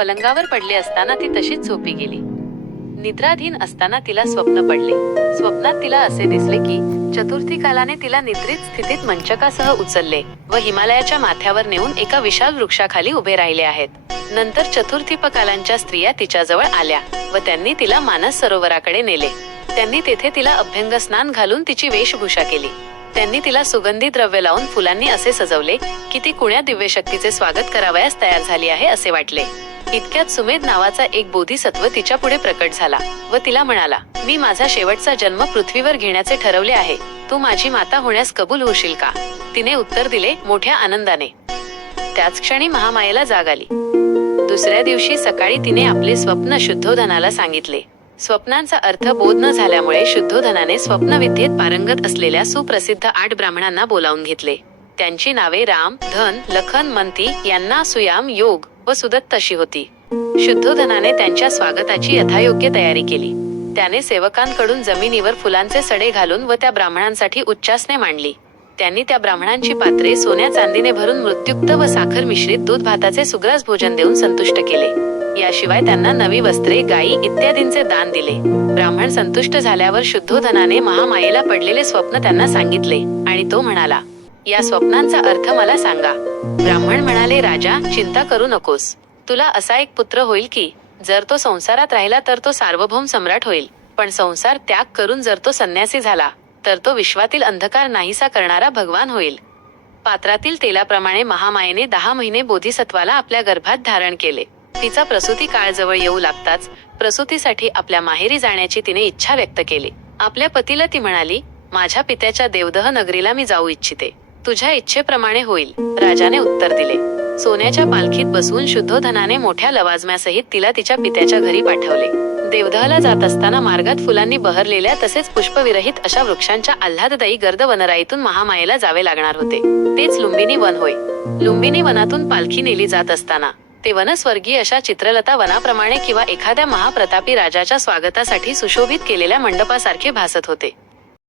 पलंगावर पडले असताना ती तशीच झोपी गेली. निद्राधीन असताना तिला स्वप्न पडले. स्वप्नात तिला असे दिसले की चतुर्थीकालाने तिला निद्रित स्थितीत मंचकासह उचलले व हिमालयाच्या माथ्यावर नेऊन एका विशाल वृक्षाखाली उभे राहिले आहेत. नंतर चतुर्थीपकालांच्या स्त्रिया तिच्याजवळ आल्या व त्यांनी तिला मानस सरोवराकडे नेले. त्यांनी तेथे तिला अभ्यंग स्नान घालून तिची वेशभूषा केली. त्यांनी तिला सुगंधी द्रव्य लावून फुलांनी असे सजवले की ती कुण्या दिव्यशक्तीचे स्वागत करावयास तयार झाली आहे असे वाटले. इतक्यात सुमेध नावाचा एक बोधिसत्व तिच्या पुढे प्रकट झाला व तिला म्हणाला, मी माझा शेवटचा जन्म पृथ्वीवर घेण्याचे ठरवले आहे. तू माझी माता होण्यास कबूल होशील का? तिने उत्तर दिले, मोठ्या आनंदाने. त्याच क्षणी महामायेला जाग आली. दुसऱ्या दिवशी सकाळी तिने आपले स्वप्न शुद्धोधनाला सांगितले. स्वप्नांचा अर्थ बोध न झाल्यामुळे शुद्धोधनाने स्वप्नविद्येत पारंगत असलेल्या सुप्रसिद्ध 8 ब्राह्मणांना बोलावून घेतले. त्यांची नावे राम, धन, लखन, मंती यांना सुयाम, योग व सुदत्त अशी होती. शुद्धोधनाने त्यांच्या स्वागताची यथायोग्य तयारी केली. त्याने सेवकांकडून जमिनीवर फुलांचे सडे घालून व त्या ब्राह्मणांसाठी उच्चासने मांडली. त्यांनी त्या ब्राह्मणांची पात्रे सोन्या चांदीने भरून मृत्युक्त व साखर मिश्रित दूध भाताचे सुग्रास भोजन देऊन संतुष्ट केले. याशिवाय त्यांना नवी वस्त्रे, गायी इत्यादींचे दान दिले. ब्राह्मण संतुष्ट झाल्यावर शुद्धोधनाने महामायेला पडलेले स्वप्न त्यांना सांगितले आणि तो म्हणाला, या स्वप्नांचा अर्थ मला सांगा. ब्राह्मण म्हणाले, राजा, चिंता करू नकोस. तुला असा एक पुत्र होईल की जर तो संसारात राहिला तर तो सार्वभौम सम्राट होईल, पण संसार त्याग करून जर तो संन्यासी झाला तर तो विश्वातील अंधकार नाहीसा करणारा भगवान होईल. पात्रातील तेलाप्रमाणे महामायेने 10 महिने बोधिसत्वाला आपल्या गर्भात धारण केले. तिचा प्रसूती काळ जवळ येऊ लागताच प्रसूतीसाठी आपल्या माहेरी जाण्याची तिने इच्छा व्यक्त केली. आपल्या पतीला ती म्हणाली, माझ्या पित्याच्या देवदह नगरीला मी जाऊ इच्छिते. तुझ्या इच्छेप्रमाणे होईल. राजाने उत्तर दिले. सोन्याच्या पालखीत बसून शुद्धोधनाने मोठ्या लवाजम्यासहित तिला तिच्या पित्याच्या घरी पाठवले. देवदहला जात असताना मार्गात फुलांनी बहरलेल्या तसेच पुष्पविरहित अशा वृक्षांच्या आल्हाददायी गर्द वनराईतून महामायेला जावे लागणार होते. तेच लुंबिनी वन होय. लुंबिनी वनातून पालखी नेली जात असताना ते वन स्वर्गीय अशा चित्रलता वनाप्रमाणे किंवा एखाद्या महाप्रतापी राजाच्या स्वागतासाठी सुशोभित केलेल्या मंडपासारखे भासत होते.